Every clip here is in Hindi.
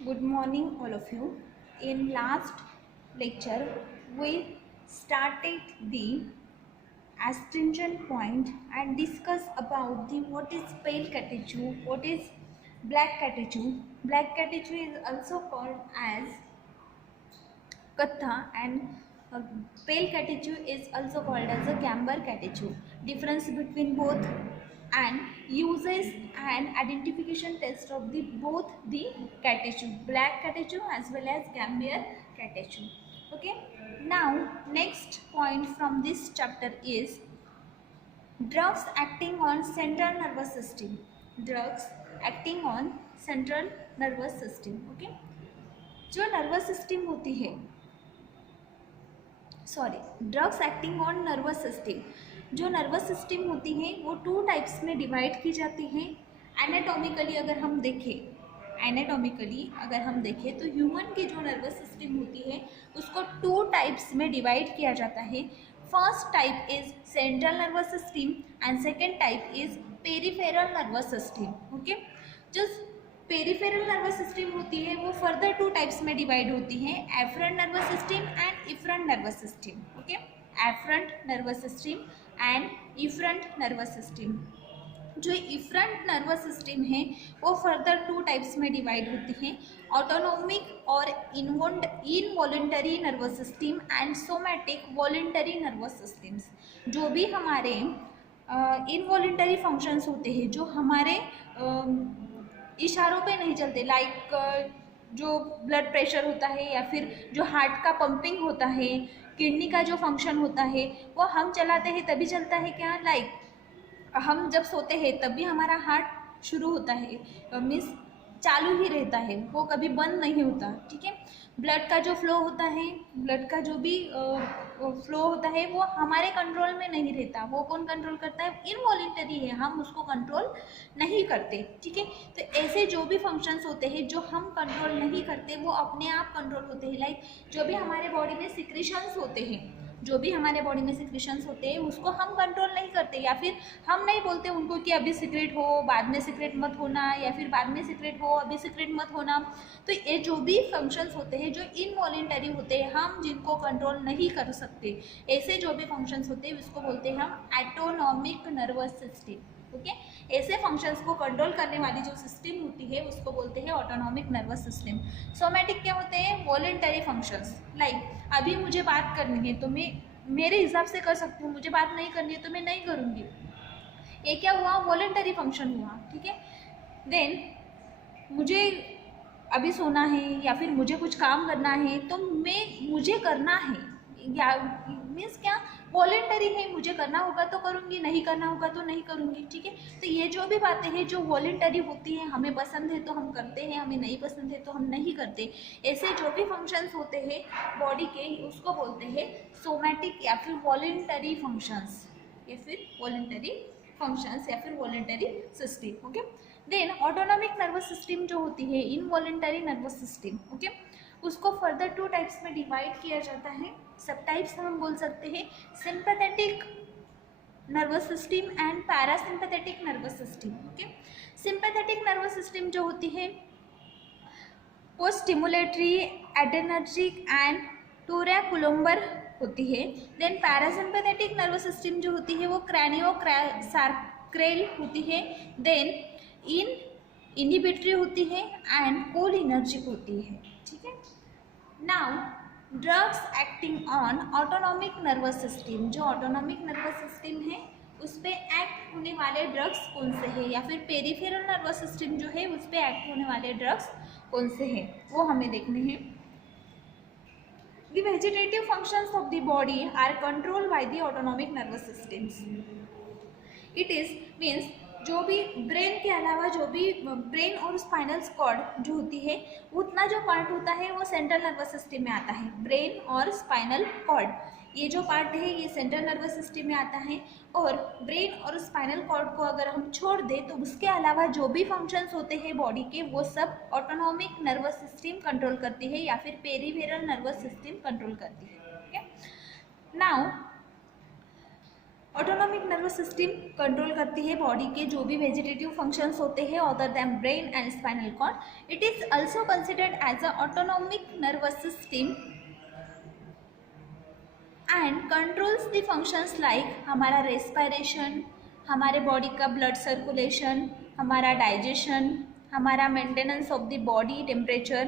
Good morning, all of you. In last lecture, we started the astringent point and discuss about the what is pale catechu, what is black catechu. Black catechu is also called as Katha and uh, pale catechu is also called as a camber catechu. Difference between both and uses and identification test of the both the catechu, black catechu as well as camber catechu. Okay. Now next point from this chapter is drugs acting on central nervous system. Drugs acting on central nervous system. Okay. जो नर्वस सिस्टम होती है drugs acting on nervous system, जो नर्वस सिस्टम होती है वो टू टाइप्स में डिवाइड की जाती हैं। एनाटॉमिकली अगर हम देखें तो ह्यूमन की जो नर्वस सिस्टम होती है उसको टू टाइप्स में डिवाइड किया जाता है। First type is central nervous system and second type is peripheral nervous system. Okay, जो पेरिफेरल नर्वस सिस्टम होती है वो फर्दर टू टाइप्स में डिवाइड होती है, afferent nervous system and efferent nervous system. Okay, afferent nervous system and efferent nervous system. जो इफरेंट नर्वस सिस्टम है वो फर्दर टू टाइप्स में डिवाइड होती है, ऑटोनोमिक और involuntary nervous system and somatic voluntary nervous systems. जो भी हमारे इनवॉलेंटरी फंक्शंस होते हैं, जो हमारे इशारों पे नहीं चलते, लाइक जो ब्लड प्रेशर होता है या फिर जो हार्ट का पंपिंग होता है, किडनी का जो फंक्शन होता है वो हम चलाते हैं तभी चलता है क्या, लाइक हम जब सोते हैं तब भी हमारा हार्ट शुरू होता है, मीन्स चालू ही रहता है, वो कभी बंद नहीं होता। ठीक है, ब्लड का जो फ्लो होता है, ब्लड का जो भी फ्लो होता है वो हमारे कंट्रोल में नहीं रहता, वो कौन कंट्रोल करता है, इनवॉलेंटरी है, हम उसको कंट्रोल नहीं करते। ठीक है, तो ऐसे जो भी फंक्शंस होते हैं जो हम कंट्रोल नहीं करते वो अपने आप कंट्रोल होते हैं। लाइक जो भी हमारे बॉडी में सिक्रीशंस होते हैं, जो भी हमारे बॉडी में सिक्रीशंस होते हैं उसको हम कंट्रोल नहीं करते, या फिर हम नहीं बोलते उनको कि अभी सिक्रेट हो, बाद में सिक्रेट मत होना, या फिर बाद में सिक्रेट हो, अभी सिक्रेट मत होना। तो ये जो भी फंक्शंस होते हैं जो इनवॉलेंटरी होते हैं, हम जिनको कंट्रोल नहीं कर सकते, ऐसे जो भी फंक्शंस होते हैं उसको बोलते हैं हम एटोनॉमिक नर्वस सिस्टम। ओके, ऐसे फंक्शंस को कंट्रोल करने वाली जो सिस्टम होती है उसको बोलते हैं ऑटोनॉमिक नर्वस सिस्टम। सोमैटिक क्या होते हैं, वॉलेंटरी फंक्शंस। लाइक अभी मुझे बात करनी है तो मैं मेरे हिसाब से कर सकती हूँ, मुझे बात नहीं करनी है तो मैं नहीं करूँगी, ये क्या हुआ, वॉलेंटरी फंक्शन हुआ। ठीक है, देन मुझे अभी सोना है या फिर मुझे कुछ काम करना है तो मुझे करना है, या मीन्स क्या, वॉलेंटरी है, मुझे करना होगा तो करूँगी, नहीं करना होगा तो नहीं करूँगी। ठीक है, तो ये जो भी बातें हैं जो वॉलेंटरी होती हैं, हमें पसंद है तो हम करते हैं, हमें नहीं पसंद है तो हम नहीं करते, ऐसे जो भी फंक्शंस होते हैं बॉडी के उसको बोलते हैं सोमैटिक या फिर वॉलेंटरी फंक्शंस, या फिर वॉलेंटरी फंक्शंस या फिर voluntary system. Okay, then autonomic nervous system जो होती है, इनवॉलेंटरी नर्वस सिस्टम, ओके, उसको फर्दर टू टाइप्स में डिवाइड किया जाता है। सब टाइप्स हम बोल सकते हैं, sympathetic nervous system and parasympathetic nervous system. Okay, sympathetic nervous system जो होती है वो स्टिमुलेटरी, एड्रेनर्जिक एंड टोरैकुलम्बर होती है। देन पैरासिम्पैथेटिक नर्वस सिस्टम जो होती है वो क्रैनियोसैक्रल होती है। देन इनहिबिटरी होती है एंड कोलिनर्जिक होती है। ठीक है, now drugs acting on autonomic nervous system, जो ऑटोनॉमिक नर्वस सिस्टम है उस पर एक्ट होने वाले ड्रग्स कौन से हैं, या फिर पेरिफेरल नर्वस सिस्टम जो है उस पर एक्ट होने वाले ड्रग्स कौन से हैं वो हमें देखने हैं। The vegetative functions of the body are controlled by the autonomic nervous systems. It is means जो भी ब्रेन के अलावा जो भी ब्रेन और स्पाइनल कॉर्ड जो होती है उतना जो पार्ट होता है वो सेंट्रल नर्वस सिस्टम में आता है। ब्रेन और स्पाइनल कॉर्ड ये जो पार्ट है ये सेंट्रल नर्वस सिस्टम में आता है, और ब्रेन और स्पाइनल कॉर्ड को अगर हम छोड़ दें तो उसके अलावा जो भी फंक्शंस होते हैं बॉडी के वो सब ऑटोनॉमिक नर्वस सिस्टम कंट्रोल करती है या फिर पेरिफेरल नर्वस सिस्टम कंट्रोल करती है। Okay, now autonomic nervous system control करती है बॉडी के जो भी वेजिटेटिव फंक्शंस होते हैं other than brain and spinal cord. It is also considered as a autonomic nervous system and controls the functions like हमारा रेस्पिरेशन, हमारे बॉडी का ब्लड सर्कुलेशन, हमारा डाइजेशन, हमारा maintenance of the body temperature.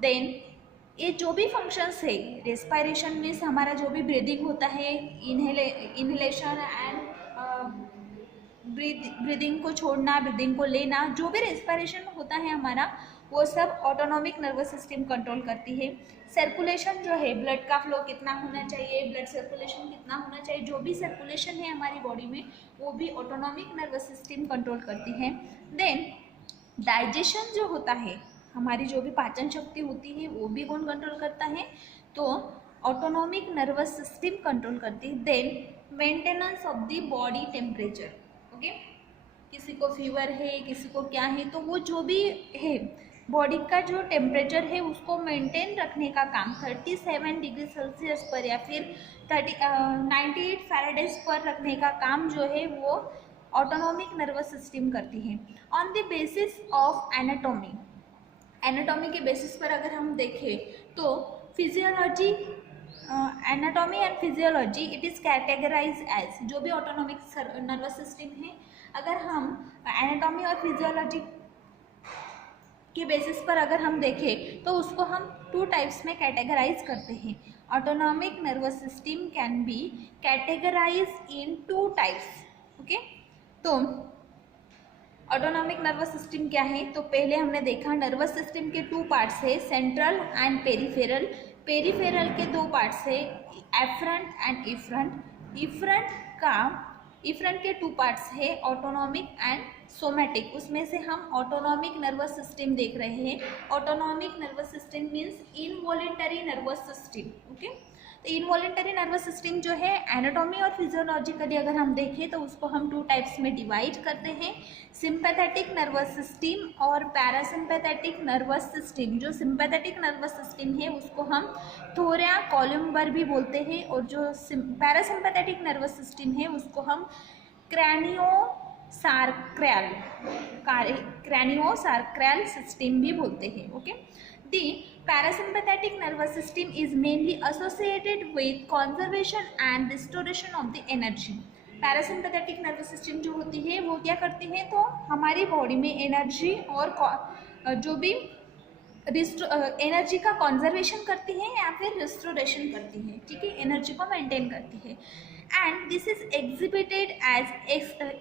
Then ये जो भी फंक्शंस है, रेस्पिरेशन मीन्स हमारा जो भी ब्रीदिंग होता है, इनहेलेशन एंड ब्रीदिंग को छोड़ना, ब्रीदिंग को लेना, जो भी रेस्पिरेशन होता है हमारा, वो सब ऑटोनॉमिक नर्वस सिस्टम कंट्रोल करती है। सर्कुलेशन जो है, ब्लड का फ्लो कितना होना चाहिए, ब्लड सर्कुलेशन कितना होना चाहिए, जो भी सर्कुलेशन है हमारी बॉडी में वो भी ऑटोनॉमिक नर्वस सिस्टम कंट्रोल करती है। देन डाइजेशन जो होता है, हमारी जो भी पाचन शक्ति होती है वो भी कौन कंट्रोल करता है, तो ऑटोनॉमिक नर्वस सिस्टम कंट्रोल करती है। Then maintenance of the body temperature, okay, किसी को फीवर है, किसी को क्या है, तो वो जो भी है बॉडी का जो टेम्परेचर है उसको मेंटेन रखने का काम 37 डिग्री सेल्सियस पर या फिर 98 फ़ारेनहाइट पर रखने का काम जो है वो ऑटोनॉमिक नर्वस सिस्टम करती है। On the basis of anatomy, anatomy के बेसिस पर अगर हम देखें तो physiology, anatomy and physiology it is categorise as, जो भी ऑटोनॉमिक नर्वस सिस्टम है, अगर हम एनाटॉमी और फिजियोलॉजी के बेसिस पर अगर हम देखें तो उसको हम 2 टाइप्स में कैटेगराइज करते हैं। Autonomic nervous system can be categorise in 2 types, okay. तो ऑटोनॉमिक नर्वस सिस्टम क्या है, तो पहले हमने देखा नर्वस सिस्टम के 2 पार्ट्स है, सेंट्रल एंड पेरिफेरल। पेरिफेरल के 2 पार्ट्स है, एफरंट एंड इफरंट। इफरंट के 2 पार्ट्स है, ऑटोनॉमिक एंड सोमैटिक। उसमें से हम ऑटोनॉमिक नर्वस सिस्टम देख रहे हैं। Autonomic nervous system means involuntary nervous system, okay. तो इनवॉलेंटरी नर्वस सिस्टम जो है, एनाटॉमी और फिजियोलॉजिकली अगर हम देखें तो उसको हम 2 टाइप्स में डिवाइड करते हैं, सिंपैथेटिक नर्वस सिस्टम और पैरासिम्पैथेटिक नर्वस सिस्टम। जो सिंपैथेटिक नर्वस सिस्टम है उसको हम थोरिया कोलुम्बर भी बोलते हैं, और जो पैरासिम्पैथेटिक नर्वस सिस्टम है उसको हम क्रैनियोसार्क्रैल सिस्टम भी बोलते हैं, okay. The parasympathetic nervous system is mainly associated with conservation and restoration of the energy. Parasympathetic nervous system जो होती है वो क्या करती है, तो हमारी बॉडी में एनर्जी और जो भी एनर्जी का कंजर्वेशन करती है या फिर रिस्टोरेशन करती है, ठीक है, एनर्जी को मेंटेन करती है। And this is exhibited as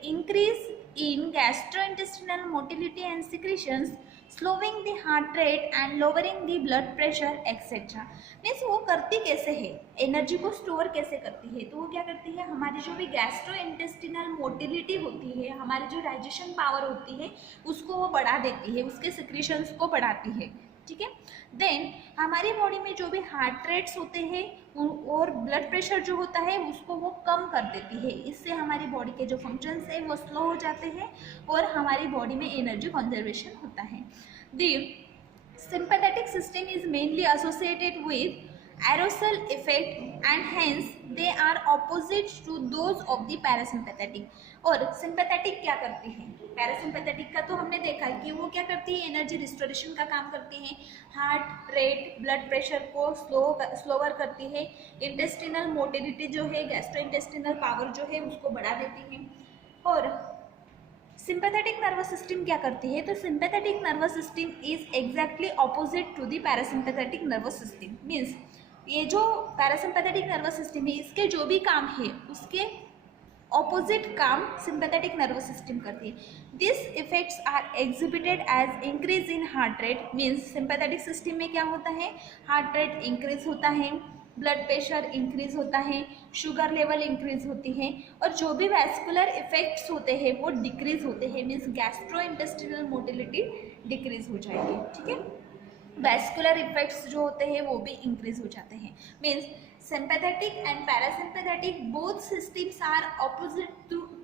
increase in gastrointestinal motility and secretions, slowing the heart rate and lowering the blood pressure etcetera. Means वो करती कैसे है, एनर्जी को स्टोर कैसे करती है, तो वो क्या करती है, हमारी जो भी गैस्ट्रो इंटेस्टिनल मोटिलिटी होती है, हमारी जो डाइजेशन पावर होती है उसको वो बढ़ा देती है, उसके सिक्रीशंस को बढ़ाती है, ठीक है। देन हमारी बॉडी में जो भी हार्ट रेट्स होते हैं और ब्लड प्रेशर जो होता है उसको वो कम कर देती है। इससे हमारी बॉडी के जो फंक्शंस है वो स्लो हो जाते हैं और हमारी बॉडी में एनर्जी कंजर्वेशन होता है। The sympathetic system is mainly associated with arousal effect and hence they are opposite to those of the parasympathetic। और सिंपैथेटिक क्या करती है, पैरासिम्पैथेटिक का तो हमने देखा है कि वो क्या करती है, एनर्जी रिस्टोरेशन का काम करती है, हार्ट रेट ब्लड प्रेशर को स्लोवर करती है, इंटेस्टिनल मोटिलिटी जो है गैस्ट्रो इंटेस्टिनल पावर जो है उसको बढ़ा देती है। और सिंपैथेटिक नर्वस सिस्टम क्या करती है, तो sympathetic nervous system is exactly opposite to the parasympathetic nervous system. Means ये जो पैरासिम्पैथेटिक नर्वस सिस्टम है इसके जो भी काम है उसके ऑपोजिट काम सिंपैथेटिक नर्वस सिस्टम करती है। This effects are exhibited as increase in heart rate. Means sympathetic system में क्या होता है, हार्ट रेट इंक्रीज होता है, ब्लड प्रेशर इंक्रीज होता है, शुगर लेवल इंक्रीज होती है, और जो भी वैस्कुलर इफेक्ट्स होते हैं वो डिक्रीज होते हैं। Means gastro intestinal motility decrease हो जाएगी, ठीक है। वैस्कुलर इफेक्ट्स जो होते हैं वो भी इंक्रीज हो जाते हैं। Means sympathetic and parasympathetic both systems are opposite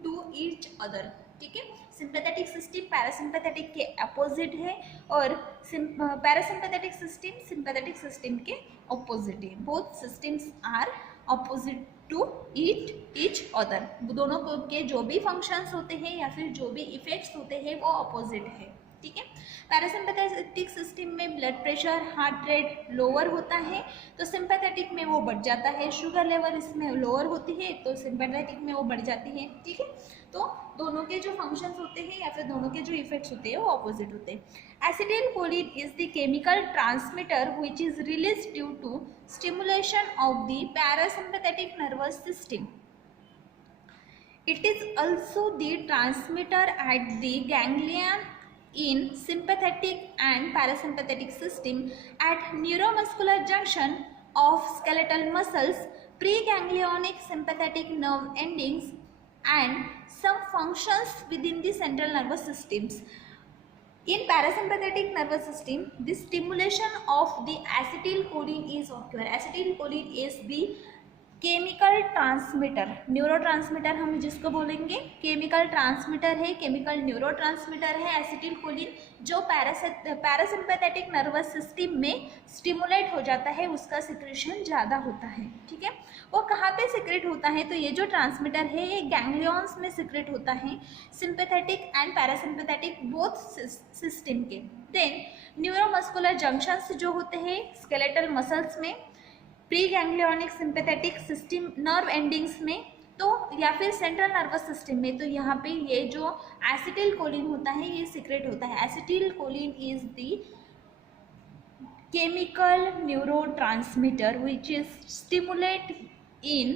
to each other, ठीक है। सिंपैथेटिक सिस्टम पैरासिम्पैथेटिक के अपोजिट है और पैरासिम्पैथेटिक सिस्टम सिंपैथेटिक सिस्टम के ऑपोजिट है। Both systems are opposite to each other. दोनों के जो भी फंक्शंस होते हैं या फिर जो भी इफेक्ट्स होते हैं वो अपोजिट है, ठीक है। पैरासिम्पैथेटिक सिस्टम में blood pressure, heart rate lower होता है तो सिंपैथेटिक में वो बढ़ जाता है। शुगर लेवल इसमें लोअर होती है तो सिंपैथेटिक में वो बढ़ जाती है, ठीक है। तो दोनों के जो फंक्शंस होते हैं या फिर दोनों के जो इफेक्ट्स होते हैं वो अपोजिट होते हैं। Acetylcholine is the chemical transmitter which is release due to stimulation of the parasympathetic nervous system. It is also the transmitter at the ganglion in sympathetic and parasympathetic system at neuromuscular junction of skeletal muscles, preganglionic sympathetic nerve endings and some functions within the central nervous systems. In parasympathetic nervous system, the stimulation of the acetylcholine is occur. Acetylcholine is the chemical transmitter, neuro transmitter हम जिसको बोलेंगे, केमिकल ट्रांसमीटर है, केमिकल न्यूरो ट्रांसमीटर है एसिटिलकोलिन, जो पैरासिम्पैथेटिक नर्वस सिस्टम में स्टिमुलेट हो जाता है, उसका सिक्रेशन ज़्यादा होता है, ठीक है। वो कहाँ पे सिक्रेट होता है, तो ये जो ट्रांसमीटर है ये गैंग्लियंस में सिक्रेट होता है, sympathetic and parasympathetic both system के। देन न्यूरोमस्कुलर जंक्शंस जो होते हैं स्केलेटल मसल्स में, pre ganglionic sympathetic system nerve endings में, तो या फिर सेंट्रल नर्वस सिस्टम में, तो यहाँ पे ये जो एसिटिलकोलिन होता है ये सीक्रेट होता है। Acetylcholine is the chemical neurotransmitter which is stimulate in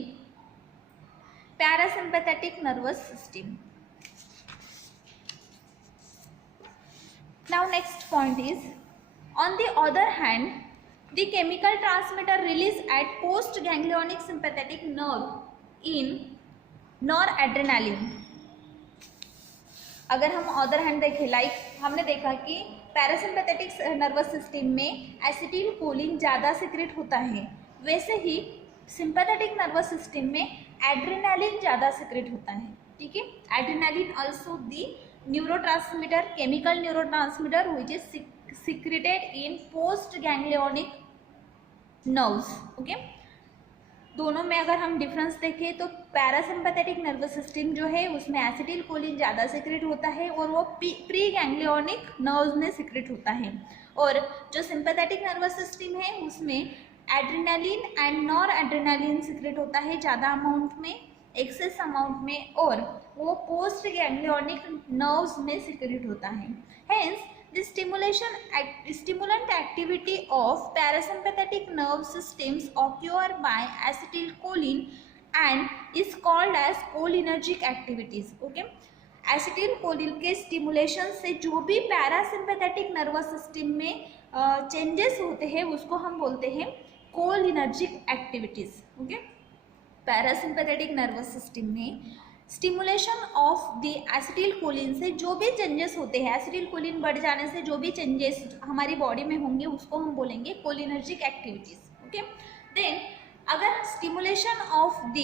parasympathetic nervous system. Now next point is, on the other hand the chemical transmitter released at post ganglionic sympathetic nerve in noradrenaline। अगर हम अदर हैंड देखें, लाइक हमने देखा कि पैरासिम्पैथेटिक नर्वस सिस्टम में एसिटिलकोलिन ज़्यादा सीक्रेट होता है, वैसे ही सिंपैथेटिक नर्वस सिस्टम में एड्रेनालिन ज़्यादा सीक्रेट होता है, ठीक है। Adrenaline also the neurotransmitter, chemical neurotransmitter which is secreted in post ganglionic nerves, okay. दोनों में अगर हम डिफरेंस देखें तो पैरासिम्पैथेटिक नर्वस सिस्टम जो है उसमें एसिटिलकोलिन ज़्यादा सीक्रेट होता है और वो प्री गैंग्लियोनिक नर्व्स में सीक्रेट होता है, और जो सिंपैथेटिक नर्वस सिस्टम है उसमें adrenaline and nor adrenaline secret होता है ज़्यादा अमाउंट में, एक्सेस अमाउंट में, और वो पोस्ट गैंग्लियोनिक नर्व्स में सीक्रेट होता है। Hence the stimulant activity of parasympathetic nerve systems occur by acetylcholine and is called as cholinergic activities, okay। Acetylcholine के स्टिमुलेशन से जो भी पैरासिम्पैथेटिक नर्वस सिस्टम में चेंजेस होते हैं उसको हम बोलते हैं cholinergic activities, okay. Parasympathetic nervous system में स्टिमुलेशन ऑफ द एसिटिलकोलिन से जो भी चेंजेस होते हैं, एसिटिलकोलिन बढ़ जाने से जो भी चेंजेस हमारी बॉडी में होंगे उसको हम बोलेंगे कोलिनर्जिक एक्टिविटीज, ओके। देन अगर स्टिमुलेशन ऑफ द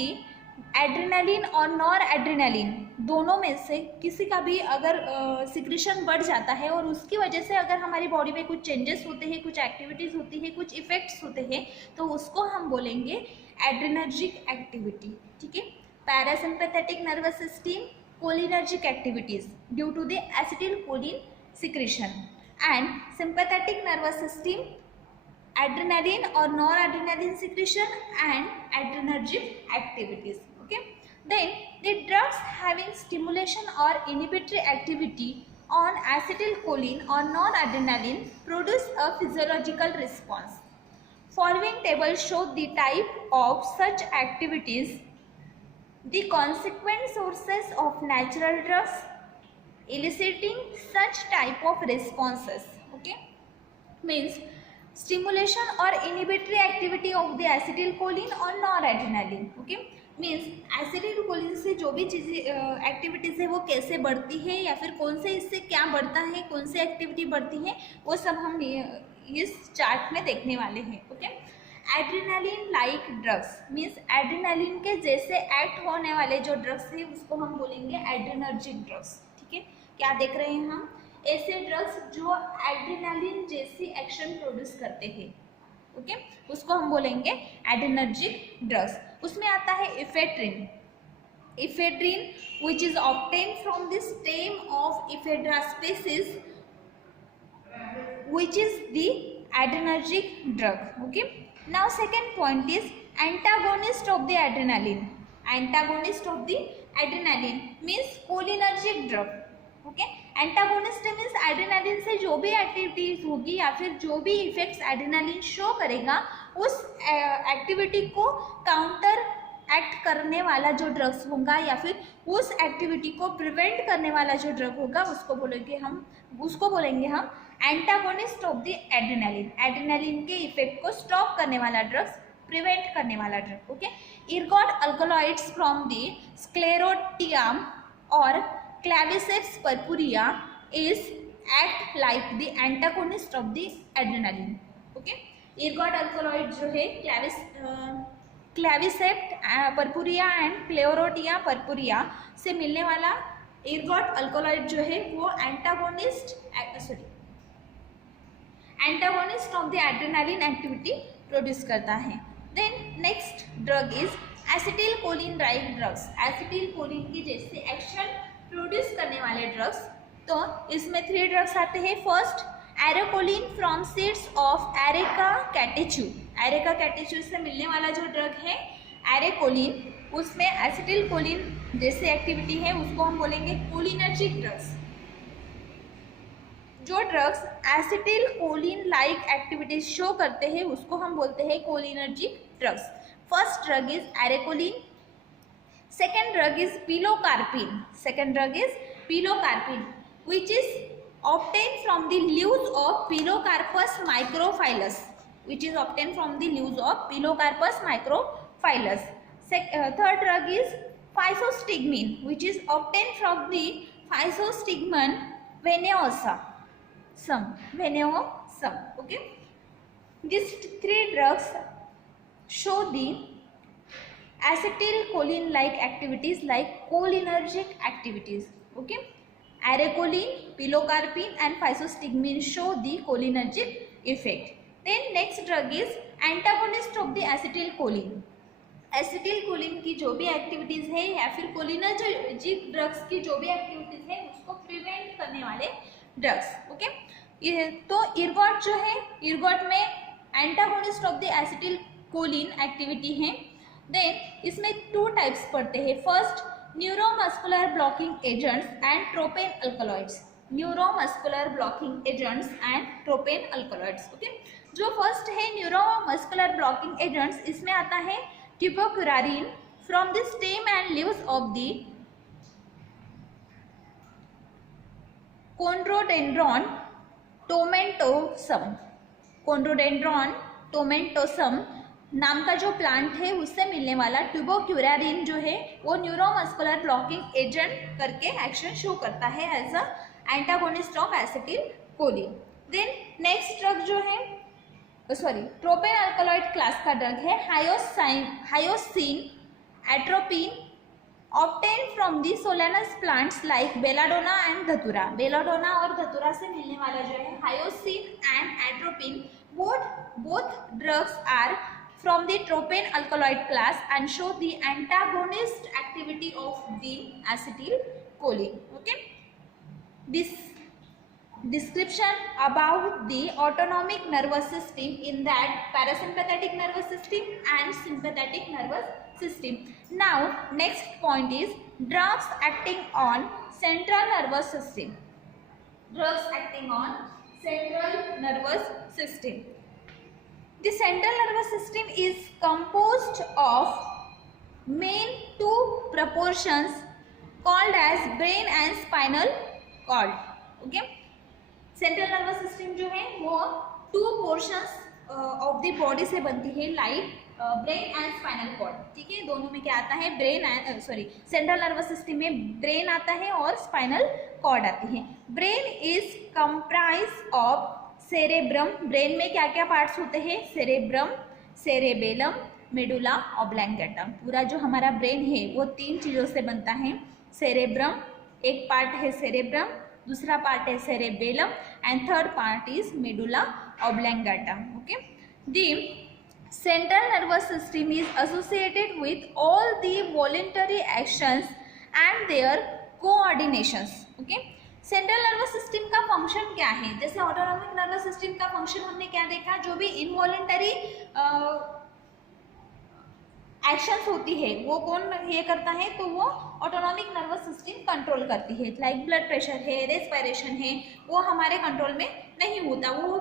एड्रेनालिन और नॉर एड्रेनालिन दोनों में से किसी का भी अगर सिक्रेशन बढ़ जाता है और उसकी वजह से अगर हमारी बॉडी में कुछ चेंजेस होते हैं, कुछ एक्टिविटीज़ होती है, कुछ इफेक्ट्स होते हैं, तो उसको हम बोलेंगे एड्रेनर्जिक एक्टिविटी, ठीक है। Parasympathetic nervous system cholinergic activities due to the acetylcholine secretion, and sympathetic nervous system adrenaline or noradrenaline secretion and adrenergic activities, okay. Then the drugs having stimulation or inhibitory activity on acetylcholine or noradrenaline produce a physiological response. Following table show the type of such activities, the consequent sources of natural drugs eliciting such type of responses, okay. Means stimulation or inhibitory activity of the acetylcholine or noradrenaline, okay. Means acetylcholine से जो भी चीज़ें एक्टिविटीज़ है वो कैसे बढ़ती है या फिर कौन से इससे क्या बढ़ता है, कौन से एक्टिविटी बढ़ती है, वो सब हम इस चार्ट में देखने वाले हैं, okay. Adrenaline like drugs means adrenaline के जैसे एक्ट होने वाले जो ड्रग्स है उसको हम बोलेंगे एड्रेनर्जिक ड्रग्स, ठीक है। क्या देख रहे हैं हम, ऐसे ड्रग्स जो एड्रेनालिन जैसी एक्शन प्रोड्यूस करते हैं, ओके, उसको हम बोलेंगे एड्रेनर्जिक ड्रग्स। उसमें आता है ephedrine. Ephedrine, which is obtained from the stem of Ephedra species, which is the adrenergic drug. Okay. Now second point is antagonist of the adrenaline. Antagonist of the adrenaline means cholinergic drug. Okay. Antagonist means adrenaline से जो भी एक्टिविटीज होगी या फिर जो भी इफेक्ट्स एड्रेनालिन शो करेगा उस एक्टिविटी को काउंटर एक्ट करने वाला जो ड्रग्स होगा या फिर उस एक्टिविटी को प्रिवेंट करने वाला जो ड्रग होगा उसको बोलेंगे हम antagonist of the adrenaline. Adrenaline के इफेक्ट को स्टॉप करने वाला ड्रग्स, प्रिवेंट करने वाला drug. Okay. इर्गोट alkaloids from the sclerotium और claviceps purpurea is act like the antagonist of the adrenaline. Okay. ergot alkaloid जो है claviceps purpurea and sclerotia purpurea से मिलने वाला ergot alkaloid जो है वो antagonist of the adrenaline activity produce करता है. Then next drug is acetylcholine like drugs. acetylcholine की जैसे एक्शन प्रोड्यूस करने वाले ड्रग्स. तो इसमें 3 ड्रग्स आते हैं. First arecoline from seeds of areca catechu. Areca catechu से मिलने वाला जो ड्रग है एरोकोलिन, उसमें एसिटिलकोलिन जैसे एक्टिविटी है उसको हम बोलेंगे कोलिनर्जिक ड्रग्स. जो drugs acetylcholine like activities show करते हैं उसको हम बोलते हैं cholinergic drugs. First drug is arecoline. Second drug is pilocarpine. Which is obtained from the leaves of Pilocarpus microphyllus. Third drug is physostigmine, which is obtained from the Physostigmum venenosum. Okay. These 3 drugs show the acetylcholine like activities like cholinergic activities. Okay. Arecoline, pilocarpine and physostigmine show the cholinergic effect. Then next drug is antagonist of the acetylcholine. Acetylcholine की जो भी एक्टिविटीज है या फिर कोलिनर्जिक ड्रग्स की जो भी एक्टिविटीज है उसको प्रिवेंट करने वाले ड्रग्स. ओके. तो इर्गोट जो है, इर्गोट में antagonist of the acetylcholine activity है. देन इसमें 2 टाइप्स पड़ते हैं. First neuromuscular blocking agents and tropane alkaloids. Neuromuscular blocking agents and tropane alkaloids. Okay. जो फर्स्ट है न्यूरोमस्कुलर ब्लॉकिंग एजेंट्स, इसमें आता है tubocurarine from the stem and leaves of the Chondrodendron tomentosum. Chondrodendron tomentosum नाम का जो प्लांट है उससे मिलने वाला ट्यूबोक्यूरारिन जो है वो न्यूरोमस्कुलर ब्लॉकिंग एजेंट करके एक्शन शो करता है as a antagonist of acetylcholine. Then next drug जो है ट्रोपेन अल्कलॉइड क्लास का ड्रग है hyoscine atropine, obtain from the solanaceous plants like belladonna and datura. Belladonna और धतूरा से मिलने वाला जो है hyoscine and atropine, both drugs are from the tropane alkaloid class and show the antagonist activity of the acetylcholine. Okay. This description about the autonomic nervous system, in that parasympathetic nervous system and sympathetic nervous system. Now next point is drugs acting on central nervous system. Drugs acting on central nervous system. The central nervous system is composed of main 2 proportions called as brain and spinal cord. Okay. Central nervous system जो है वो 2 portions of the body से बनती है, like brain and spinal cord. ठीक है. दोनों में क्या आता है, brain and central nervous system में brain आता है और spinal cord आती है. Brain is comprised of cerebrum. Brain में क्या क्या पार्ट्स होते हैं, सेरेब्रम, सेरेबेलम, मेडुला ऑब्लैंगेटा. पूरा जो हमारा ब्रेन है वो 3 चीज़ों से बनता है. सेरेब्रम एक पार्ट है, सेरेब्रम दूसरा पार्ट है cerebellum and third part is medulla ऑब्लैंगेटा. Okay. The Central nervous system is associated with all the voluntary actions and their coordinations. Okay, central nervous system का फंक्शन क्या है? जैसे ऑटोनॉमिक नर्वस सिस्टम का फंक्शन हमने क्या देखा, जो भी इनवॉलेंटरी एक्शंस होती है वो कौन ये करता है, तो वो ऑटोनॉमिक नर्वस सिस्टम कंट्रोल करती है. लाइक ब्लड प्रेशर है, रेस्पिरेशन है, वो हमारे कंट्रोल में नहीं होता, वो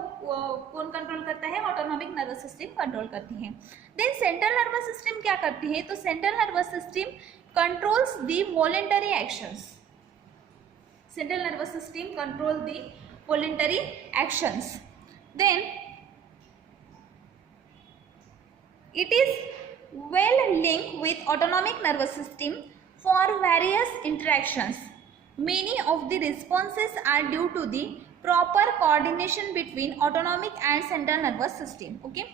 कौन कंट्रोल करता है? ऑटोनॉमिक नर्वस सिस्टम कंट्रोल करती है. देन सेंट्रल नर्वस सिस्टम क्या करती है? तो central nervous system controls the voluntary actions. Central nervous system control the voluntary actions. Then it is well linked with autonomic nervous system for various interactions. Many of the responses are due to the proper coordination between autonomic and central nervous system. Okay,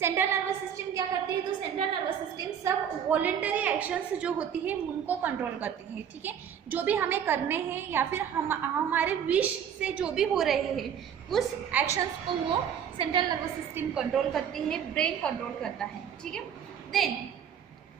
central nervous system क्या करती है? तो सेंट्रल नर्वस सिस्टम सब वॉलेंटरी एक्शंस जो होती है उनको कंट्रोल करती है. ठीक है, जो भी हमें करने हैं या फिर हमारे विश से जो भी हो रहे हैं उस एक्शंस को वो सेंट्रल नर्वस सिस्टम कंट्रोल करती है, ब्रेन कंट्रोल करता है. ठीक है, देन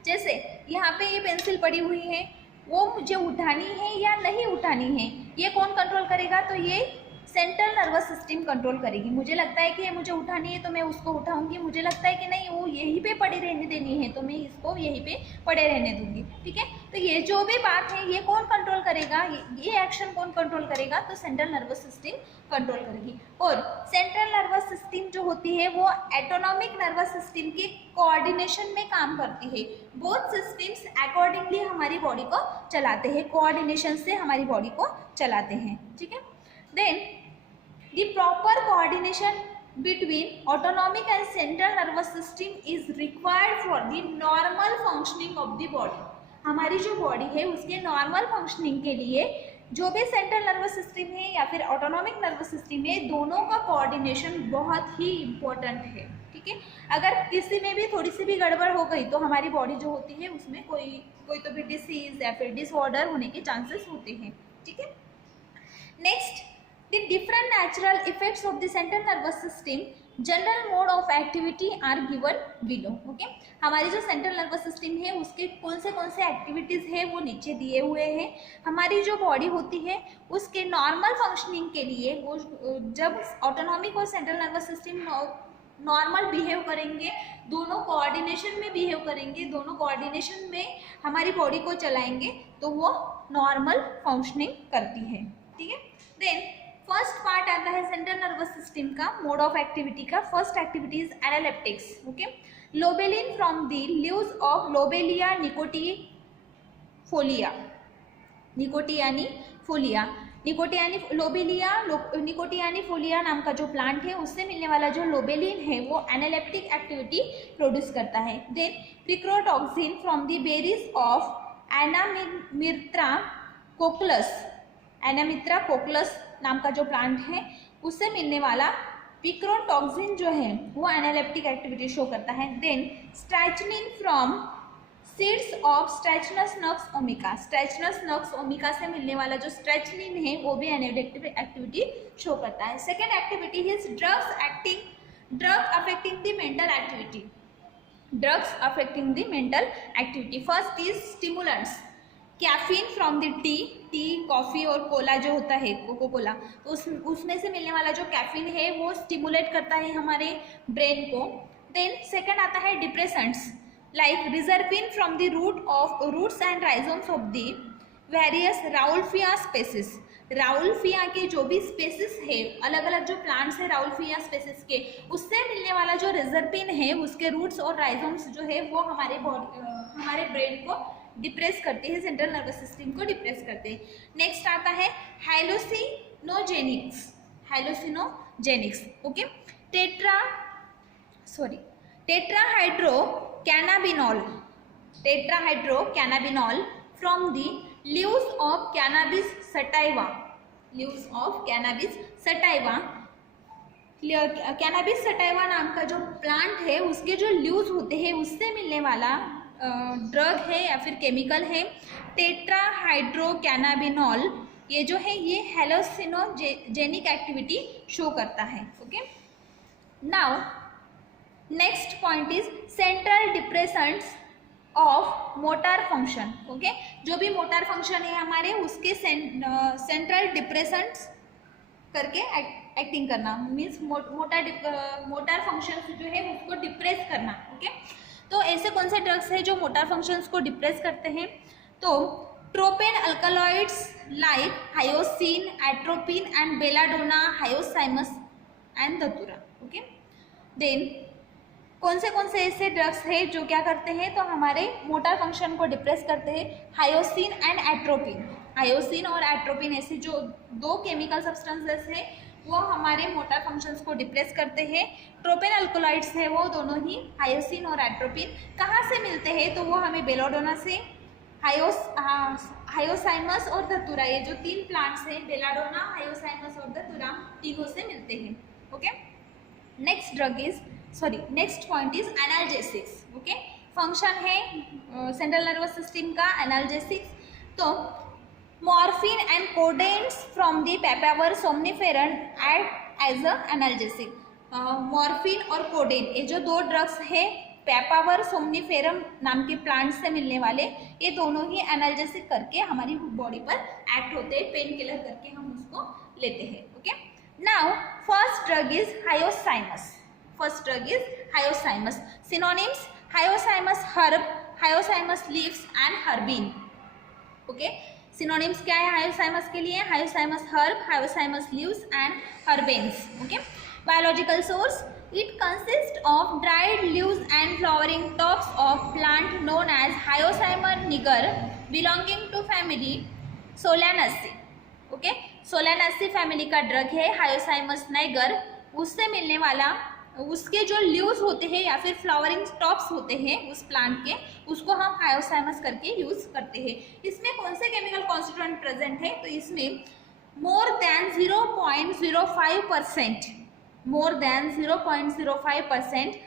जैसे यहाँ पे ये पेंसिल पड़ी हुई है, वो मुझे उठानी है या नहीं उठानी है, ये कौन कंट्रोल करेगा? तो ये सेंट्रल नर्वस सिस्टम कंट्रोल करेगी. मुझे लगता है कि ये मुझे उठानी है तो मैं उसको उठाऊंगी, मुझे लगता है कि नहीं वो यहीं पे पड़ी रहने देनी है तो मैं इसको यहीं पे पड़े रहने दूंगी. ठीक है, तो ये जो भी बात है ये कौन कंट्रोल करेगा, ये एक्शन कौन कंट्रोल करेगा? तो सेंट्रल नर्वस सिस्टम कंट्रोल करेगी. और सेंट्रल नर्वस सिस्टम जो होती है वो एटोनॉमिक नर्वस सिस्टम के कोऑर्डिनेशन में काम करती है. बोथ सिस्टम्स अकॉर्डिंगली हमारी बॉडी को चलाते हैं, कोऑर्डिनेशन से हमारी बॉडी को चलाते हैं. ठीक है, then the proper coordination between autonomic and central nervous system is required for the normal functioning of the body. हमारी जो बॉडी है उसके नॉर्मल फंक्शनिंग के लिए जो भी सेंट्रल नर्वस सिस्टम है या फिर ऑटोनॉमिक नर्वस सिस्टम है, दोनों का कोऑर्डिनेशन बहुत ही इम्पोर्टेंट है. ठीक है, अगर किसी में भी थोड़ी सी भी गड़बड़ हो गई तो हमारी बॉडी जो होती है उसमें कोई तो भी डिसीज या फिर डिसऑर्डर होने के चांसेस होते हैं. ठीक है, next the different natural effects of the central nervous system, general mode of activity are given below. Okay, हमारी जो सेंट्रल नर्वस सिस्टम है उसके कौन से एक्टिविटीज़ है वो नीचे दिए हुए हैं. हमारी जो बॉडी होती है उसके नॉर्मल फंक्शनिंग के लिए वो जब ऑटोनॉमिक और central nervous system normal behave करेंगे, दोनों कोऑर्डिनेशन में बिहेव करेंगे, दोनों कोऑर्डिनेशन में हमारी बॉडी को चलाएंगे तो वो नॉर्मल फंक्शनिंग करती है. ठीक है, देन फर्स्ट पार्ट आता है सेंट्रल नर्वस सिस्टम का मोड ऑफ एक्टिविटी का. First activity is analeptics. Okay, lobeline from the leaves of Lobelia nicotianifolia. Nicotianifolia नाम का जो प्लांट है उससे मिलने वाला जो लोबेलिन है वो एनालेप्टिक एक्टिविटी प्रोड्यूस करता है. Then picrotoxin from the berries of एनामित्रा कोकलस नाम का जो प्लांट है उससे मिलने वाला पिक्रोटॉक्सिन जो है वो एनालेप्टिक एक्टिविटी शो करता है. देन स्ट्रैचनिन फ्रॉम सीड्स ऑफ स्ट्रैचनस नक्स ओमिका. स्ट्रैचनस नक्स ओमिका से मिलने वाला जो स्ट्रैचनिन है वो भी एनालेप्टिक एक्टिविटी शो करता है. Second activity is drug affecting the mental activity. Drugs affecting the mental activity. First is stimulants. Caffeine from the T, coffee और कोला जो होता है कोको कोला, तो उसमें से मिलने वाला जो कैफीन है वो स्टिमुलेट करता है हमारे ब्रेन को. देन सेकंड आता है depressants like reserpine from the roots and rhizomes of the various Rauwolfia species. Rauwolfia के जो भी स्पेसिस है, अलग अलग जो प्लांट्स है राउल्फिया स्पेसिस के, उससे मिलने वाला जो रिजर्पिन है उसके रूट्स और राइजोम्स जो है वो हमारे ब्रेन को डिप्रेस करते हैं, सेंट्रल नर्वस सिस्टम को डिप्रेस करते हैं. नेक्स्ट आता है hallucinogenics. Okay, tetrahydrocannabinol from the leaves of Cannabis sativa. Cannabis sativa नाम का जो प्लांट है उसके जो लीव्स होते हैं उससे मिलने वाला ड्रग है या फिर केमिकल है टेट्राहाइड्रोकैनाबिनॉल. ये जो है ये हेलोसिनोजेनिक एक्टिविटी शो करता है. Okay, now next point is central depressions of motor function. Okay, जो भी मोटर फंक्शन है हमारे उसके सेंट्रल डिप्रेशंस करके एक्टिंग करना, मीन्स मोटर फंक्शंस जो है उसको डिप्रेस करना। ओके, तो ऐसे कौन से ड्रग्स है जो मोटर फंक्शंस को डिप्रेस करते हैं? तो tropane alkaloids like hyoscine, atropine and belladonna, hyoscyamus and धतूरा। ओके, देन कौन से ऐसे ड्रग्स है जो क्या करते हैं? तो हमारे मोटर फंक्शन को डिप्रेस करते हैं। हायोसिन एंड एट्रोपिन, हायोसिन और एट्रोपिन ऐसे जो दो केमिकल सब्सटेंसेस है वो हमारे मोटर फंक्शंस को डिप्रेस करते हैं। ट्रोपेन अल्कोलाइड्स है वो दोनों ही हायोसिन और एट्रोपिन कहाँ से मिलते हैं? तो वो हमें बेलाडोना से, हायोसाइमस और धतूरा, ये जो तीन प्लांट्स हैं बेलाडोना, हायोसाइमस और धतूरा, तीनों से मिलते हैं। Okay, next point is analgesics. Okay, function है सेंट्रल नर्वस सिस्टम का एनाल्जेसिक्स। तो morphine and codeines from the Papaver somniferum act as a analgesic. Morphine और कोडेन ये जो दो ड्रग्स है पेपावर सोमनिफेरम नाम के प्लांट से मिलने वाले, ये दोनों ही एनाल्जेसिक करके हमारी बॉडी पर एक्ट होते हैं, पेन किलर करके हम उसको लेते हैं। Okay, now first drug is Hyoscyamus. Synonyms Hyoscyamus herb, Hyoscyamus leaves and henbane. Okay, synonyms क्या है हायोसाइमस के लिए? Hyoscyamus herb, Hyoscyamus leaves and henbanes. Okay, biological source, it consists of dried leaves and flowering tops of plant known as Hyoscyamus niger belonging to family Solanaceae। Okay, Solanaceae family का ड्रग है हायोसाइमस नाइगर। उससे मिलने वाला उसके जो लीव्स होते हैं या फिर फ्लावरिंग टॉप्स होते हैं उस प्लांट के, उसको हम हायोसाइमस करके यूज करते हैं। इसमें कौन से केमिकल कॉन्स्टिट्यूएंट प्रेजेंट है? तो इसमें more than 0.05%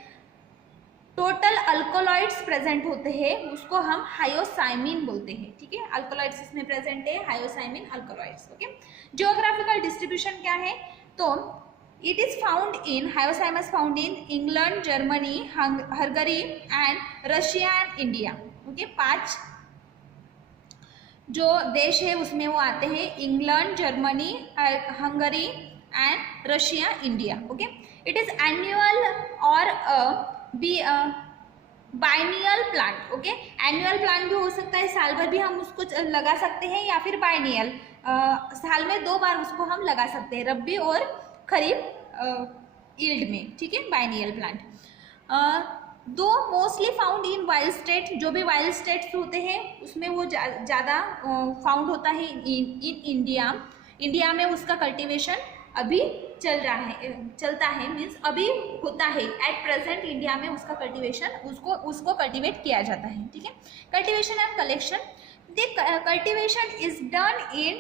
total alkaloids present होते हैं, उसको हम हायोसाइमिन बोलते हैं। ठीक है, अल्कोलॉइड्स इसमें प्रेजेंट है, hyoscyamine alkaloids. Okay, geographical distribution क्या है? तो it is found in Hyoscyamus found in England, Germany, Hungary and Russia and India. Okay, 5 जो देश है उसमें वो आते हैं, England, Germany, Hungary and Russia, India. Okay, it is annual और biennial plant. Okay, annual plant भी हो सकता है, साल भर भी हम उसको लगा सकते हैं, या फिर बाइनियल साल में 2 बार उसको हम लगा सकते हैं, रब्बी और खरीफ ईल्ड में। ठीक है, बाइनियल प्लांट। दो mostly found in wild state, जो भी वाइल्ड स्टेट्स होते हैं उसमें वो ज़्यादा फाउंड होता है इन इंडिया में उसका कल्टीवेशन अभी चलता है, मीन्स अभी होता है। एट प्रेजेंट इंडिया में उसका कल्टीवेशन उसको कल्टीवेट किया जाता है। ठीक है, cultivation and collection, the cultivation is done in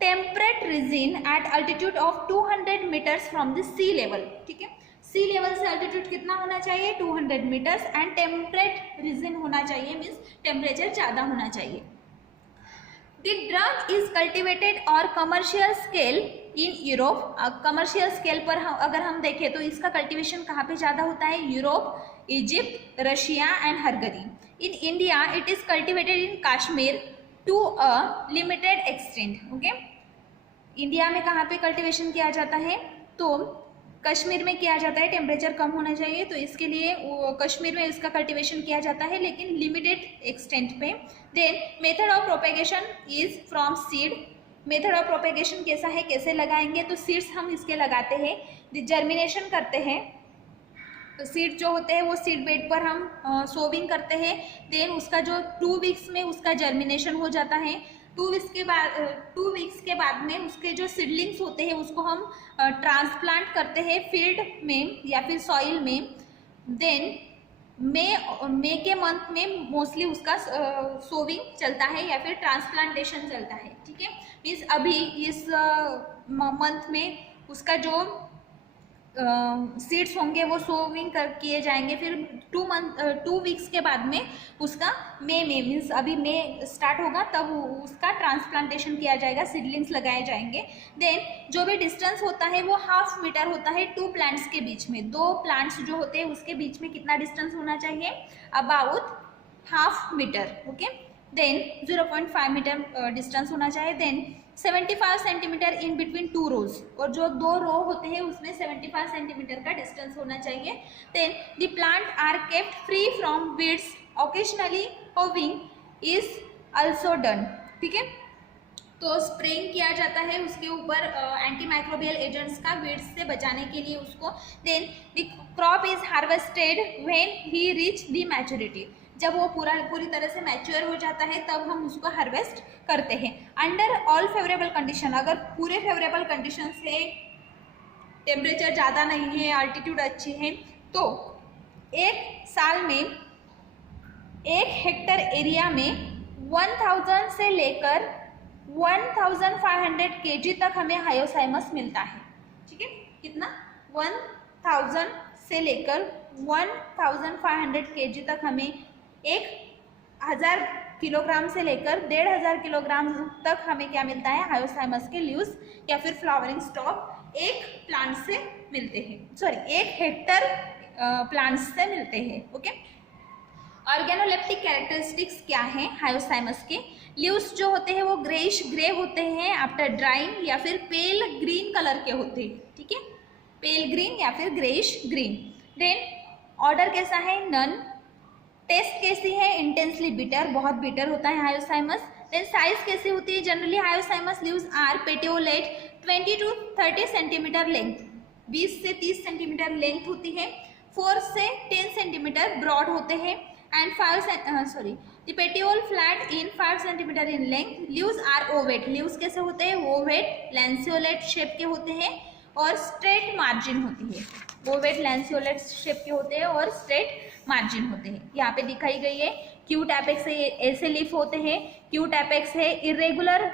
temperate region at altitude of 200 metres from the sea level. ठीक है, सी लेवल से अल्टीट्यूड कितना होना चाहिए? 200 मीटर्स एंड टेम्परेट रीजन होना चाहिए, मीन्स टेम्परेचर ज़्यादा होना चाहिए। The drug is cultivated और commercial scale in Europe. Commercial scale पर अगर हम देखें तो इसका कल्टीवेशन कहाँ पे ज़्यादा होता है? Europe, Egypt, Russia and Hungary. In India it is cultivated in Kashmir to a limited extent. Okay, India में कहाँ पे कल्टीवेशन किया जाता है? तो कश्मीर में किया जाता है, टेम्परेचर कम होना चाहिए तो इसके लिए कश्मीर में इसका कल्टीवेशन किया जाता है, लेकिन लिमिटेड एक्सटेंट पे। Then method of propagation is from seed. Method of propagation कैसा है, कैसे लगाएंगे? तो सीड्स हम इसके लगाते हैं, जर्मिनेशन करते हैं। तो सीड जो होते हैं वो सीड बेड पर हम सोविंग करते हैं। देन उसका जो 2 वीक्स में उसका जर्मिनेशन हो जाता है। 2 वीक्स के बाद में उसके जो सीडलिंग्स होते हैं उसको हम ट्रांसप्लांट करते हैं फील्ड में या फिर सॉइल में। देन मई के मंथ में मोस्टली उसका सोविंग चलता है या फिर ट्रांसप्लांटेशन चलता है। ठीक है, मीन्स अभी इस मंथ में उसका जो सीड्स होंगे वो सोविंग कर किए जाएंगे, फिर 2 वीक्स के बाद में उसका मई में मीन्स अभी मई स्टार्ट होगा तब उसका ट्रांसप्लांटेशन किया जाएगा, सीडलिंग्स लगाए जाएंगे। देन जो भी डिस्टेंस होता है वो 1/2 मीटर होता है 2 प्लांट्स के बीच में। 2 प्लांट्स जो होते हैं उसके बीच में कितना डिस्टेंस होना चाहिए, about 1/2 metre. Okay, then 0.5 metre distance होना चाहिए। Then 75 centimetre in between 2 rows, और जो 2 रो होते हैं उसमें 75 सेंटीमीटर का डिस्टेंस होना चाहिए। Then the plant are kept free from weeds, occasionally hoeing is also done. ठीक है, तो स्प्रेइंग किया जाता है उसके ऊपर एंटी माइक्रोबियल एजेंट्स का वीड्स से बचाने के लिए उसको। Then the crop is harvested when he reach the maturity, जब वो पूरी तरह से मैच्योर हो जाता है तब हम उसको हार्वेस्ट करते हैं। अंडर ऑल फेवरेबल कंडीशन, अगर पूरे फेवरेबल कंडीशन है, टेम्परेचर ज़्यादा नहीं है, अल्टीट्यूड अच्छी है, तो 1 साल में 1 हेक्टर एरिया में 1000 से लेकर 1500 kg तक हमें हायोसाइमस मिलता है। ठीक है, कितना, 1000 से लेकर 1500 kg तक हमें 1000 किलोग्राम से लेकर 1500 किलोग्राम तक हमें क्या मिलता है, हायोसाइमस के लीव्स या फिर फ्लावरिंग स्टॉक एक प्लांट से मिलते हैं, सॉरी 1 हेक्टर प्लांट्स से मिलते हैं। ओके, ऑर्गेनोलेप्टिक कैरेक्टरिस्टिक्स क्या है हायोसाइमस के, लीव्स जो होते हैं वो ग्रेइश ग्रे होते हैं आफ्टर ड्राइंग, या फिर पेल ग्रीन कलर के होते हैं। ठीक है, पेल ग्रीन या फिर ग्रेइश ग्रीन। देन ऑर्डर कैसा है, नन। टेस्ट कैसी है, इंटेंसली बिटर, बहुत बिटर होता है हायोसाइमस। देन साइज कैसी होती है, generally hyoscyamus leaves are petiolate 20 to 30 centimetre length, 20 से 30 सेंटीमीटर लेंथ होती है, 4 से 10 सेंटीमीटर ब्रॉड होते हैं, and 5 the petiole flat in 5 centimetre in length. Leaves are ovate, leaves कैसे होते हैं, ओवेट लैंसियोलेट शेप के होते हैं और स्ट्रेट मार्जिन होती है, ओवेट लैंसियोलेट शेप के होते हैं और स्ट्रेट मार्जिन होते हैं। यहाँ पे दिखाई गई है, क्यूट एपेक्स है, ऐसे लीफ होते हैं, क्यूट एपेक्स है, इरेगुलर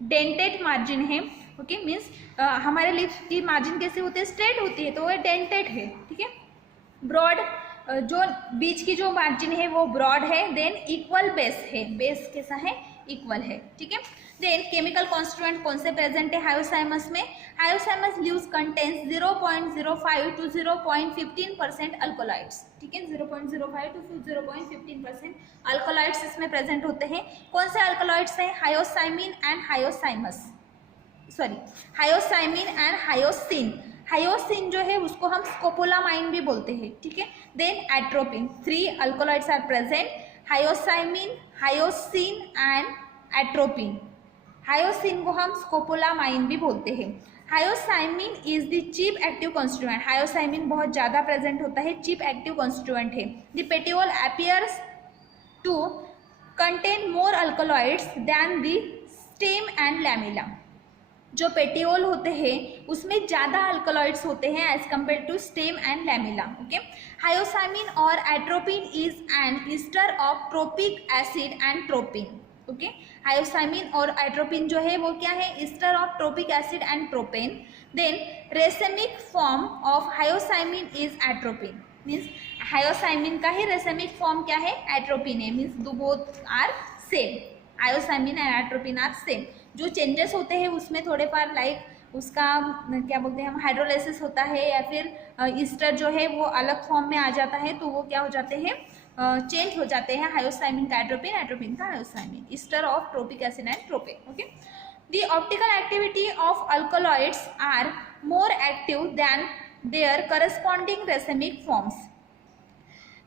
डेंटेड मार्जिन है। ओके, मीन्स हमारे लीफ की मार्जिन कैसे होते हैं, स्ट्रेट होती है, तो वो डेंटेड है। ठीक है, ब्रॉड, जो बीच की जो मार्जिन है वो ब्रॉड है। देन इक्वल बेस है, बेस कैसा है, इक्वल है। ठीक है, देन केमिकल कॉन्स्टिट्यूएंट कौन से प्रेजेंट है हायोसाइमस में, hyoscyamus leaves contains 0.05 to 0.15% alkaloids. ठीक है, 0.05 to 0.15% अल्कोलाइड्स इसमें प्रेजेंट होते हैं। कौन से अल्कोलाइड्स हैं, हायोसाइमिन and hyoscyamus, sorry हायोसाइमिन and hyoscine. Hyoscine जो है उसको हम स्कोपोलामाइन भी बोलते हैं। ठीक है, then atropine, 3 alkaloids are present, hyoscyamine, hyoscine and atropine. Hyoscine को हम स्कोपोलामाइन भी बोलते हैं। Hyoscyamine is the chief active constituent, hyoscyamine बहुत ज़्यादा प्रेजेंट होता है, चीप एक्टिव कॉन्स्टिट्यूएंट है। The petiole appears to contain more alkaloids than the stem and lamella, जो पेटियोल होते हैं उसमें ज़्यादा अल्कोलॉइड्स होते हैं as compare to stem and lamella. Okay, hyoscyamine और atropine is N Easter of tropic acid and tropine. Okay, hyoscyamine और एट्रोपिन जो है वो क्या है, ester of tropic acid and tropane. Then racemic form of hyoscyamine is atropine, means hyoscyamine का ही रेसेमिक फॉर्म क्या है, एट्रोपिन है, मीन्स दो both are same, hyoscyamine and atropine are same. जो चेंजेस होते हैं उसमें थोड़े पार लाइक उसका क्या बोलते हैं हम, हाइड्रोलाइसिस होता है या फिर ईस्टर जो है वो अलग फॉर्म में आ जाता है, तो वो क्या हो जाते हैं, चेंज हो जाते हैं, हायोसाइमिन का एट्रोपिन, एट्रोपिन का hyoscyamine, ester of tropic acid and tropane. Okay, the optical activity of alkaloids are more active than their corresponding racemic forms.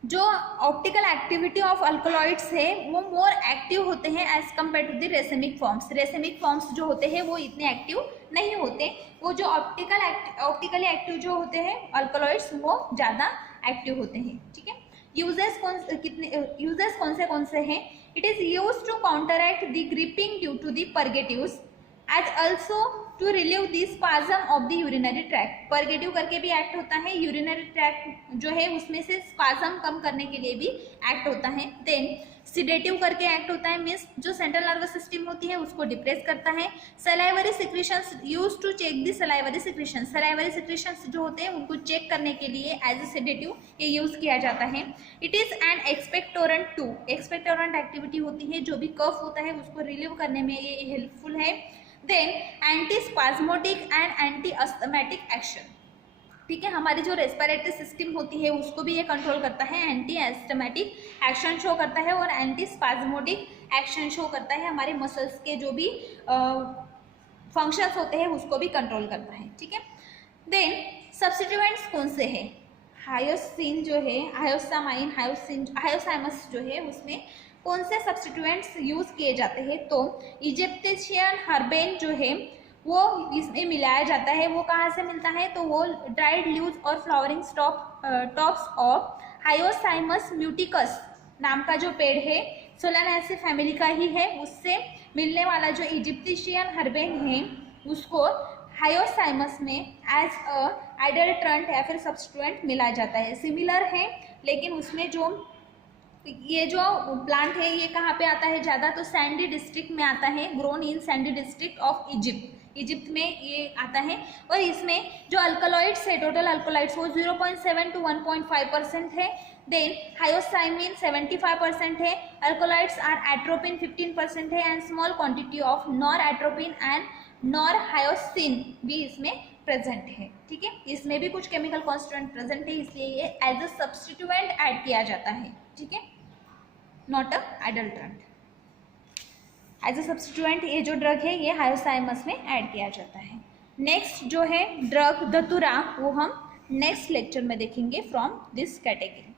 जो ऑप्टिकल एक्टिविटी ऑफ अल्कोलॉइड्स है वो मोर एक्टिव होते हैं as compare to the racemic forms. Racemic forms जो होते हैं वो इतने एक्टिव नहीं होते, वो जो ऑप्टिकली एक्टिव जो होते हैं अल्कोलॉइड्स वो ज़्यादा एक्टिव होते हैं। ठीक है, यूजेस कौन से हैं, it is use to counteract the griping due to the purgatives, as also to relieve the spasm of the urinary tract. Purgative करके भी एक्ट होता है, यूरिनरी ट्रैक्ट जो है उसमें से स्पाज्म कम करने के लिए भी एक्ट होता है। देन सिडेटिव करके एक्ट होता है, मीन्स जो सेंट्रल नर्वस सिस्टम होती है उसको डिप्रेस करता है। Salivary secretions use to check the salivary secretions, salivary secretions जो होते हैं उनको चेक करने के लिए एज ए सेडेटिव ये यूज किया जाता है। It is an expectorant too, expectorant activity होती है, जो भी कफ होता है उसको रिलीव करने में ये हेल्पफुल है। Then anti spasmodic and anti asthmatic action, ठीक है, हमारी जो रेस्पिरेटरी सिस्टम होती है उसको भी ये कंट्रोल करता है, एंटी एस्थमेटिक एक्शन शो करता है और एंटी स्पाज्मोटिक एक्शन शो करता है, हमारे मसल्स के जो भी फंक्शंस होते हैं उसको भी कंट्रोल करता है, ठीक है। देन सब्स्टिट्यूएंट्स कौन से हैं, हायोसिन जो है, हायोसामाइन, हायोसाइमस जो है उसमें कौन से सब्स्टिट्यूएंट्स यूज किए जाते हैं, तो इजिप्शियन हर्बेन जो है वो इसमें मिलाया जाता है। वो कहाँ से मिलता है, तो वो ड्राइड लीव्स और फ्लावरिंग टॉप्स ऑफ हायोसाइमस म्यूटिकस नाम का जो पेड़ है, सोलानेसी फैमिली का ही है, उससे मिलने वाला जो इजिप्शियन हर्बेन है उसको हायोसाइमस में एज अ एडल्ट्रेंट या फिर सब्स्टिट्यूएंट मिला जाता है। सिमिलर है, लेकिन उसमें जो ये जो प्लांट है ये कहाँ पे आता है ज़्यादा, तो सैंडी डिस्ट्रिक्ट में आता है, grown in Sandy district of Egypt में ये आता है। और इसमें जो अल्कलॉइड्स है, टोटल अल्कलॉइड्स वो 0.7 to 1.5% है। देन हायोसाइमिन 75% है, अल्कलॉइड्स आर एट्रोपिन 15% है and small quantity of nor atropine and nor hyoscine भी इसमें प्रेजेंट है, ठीक है। इसमें भी कुछ केमिकल कॉन्स्टिट्यूएंट प्रेजेंट है, इसलिए ये एज अ सब्स्टिट्यूएंट ऐड किया जाता है, ठीक है, not a adulterant. As a substituent ये जो ड्रग है ये हायोसाइमस में ऐड किया जाता है। नेक्स्ट जो है ड्रग धतूरा, वो हम नेक्स्ट लेक्चर में देखेंगे फ्रॉम दिस कैटेगरी।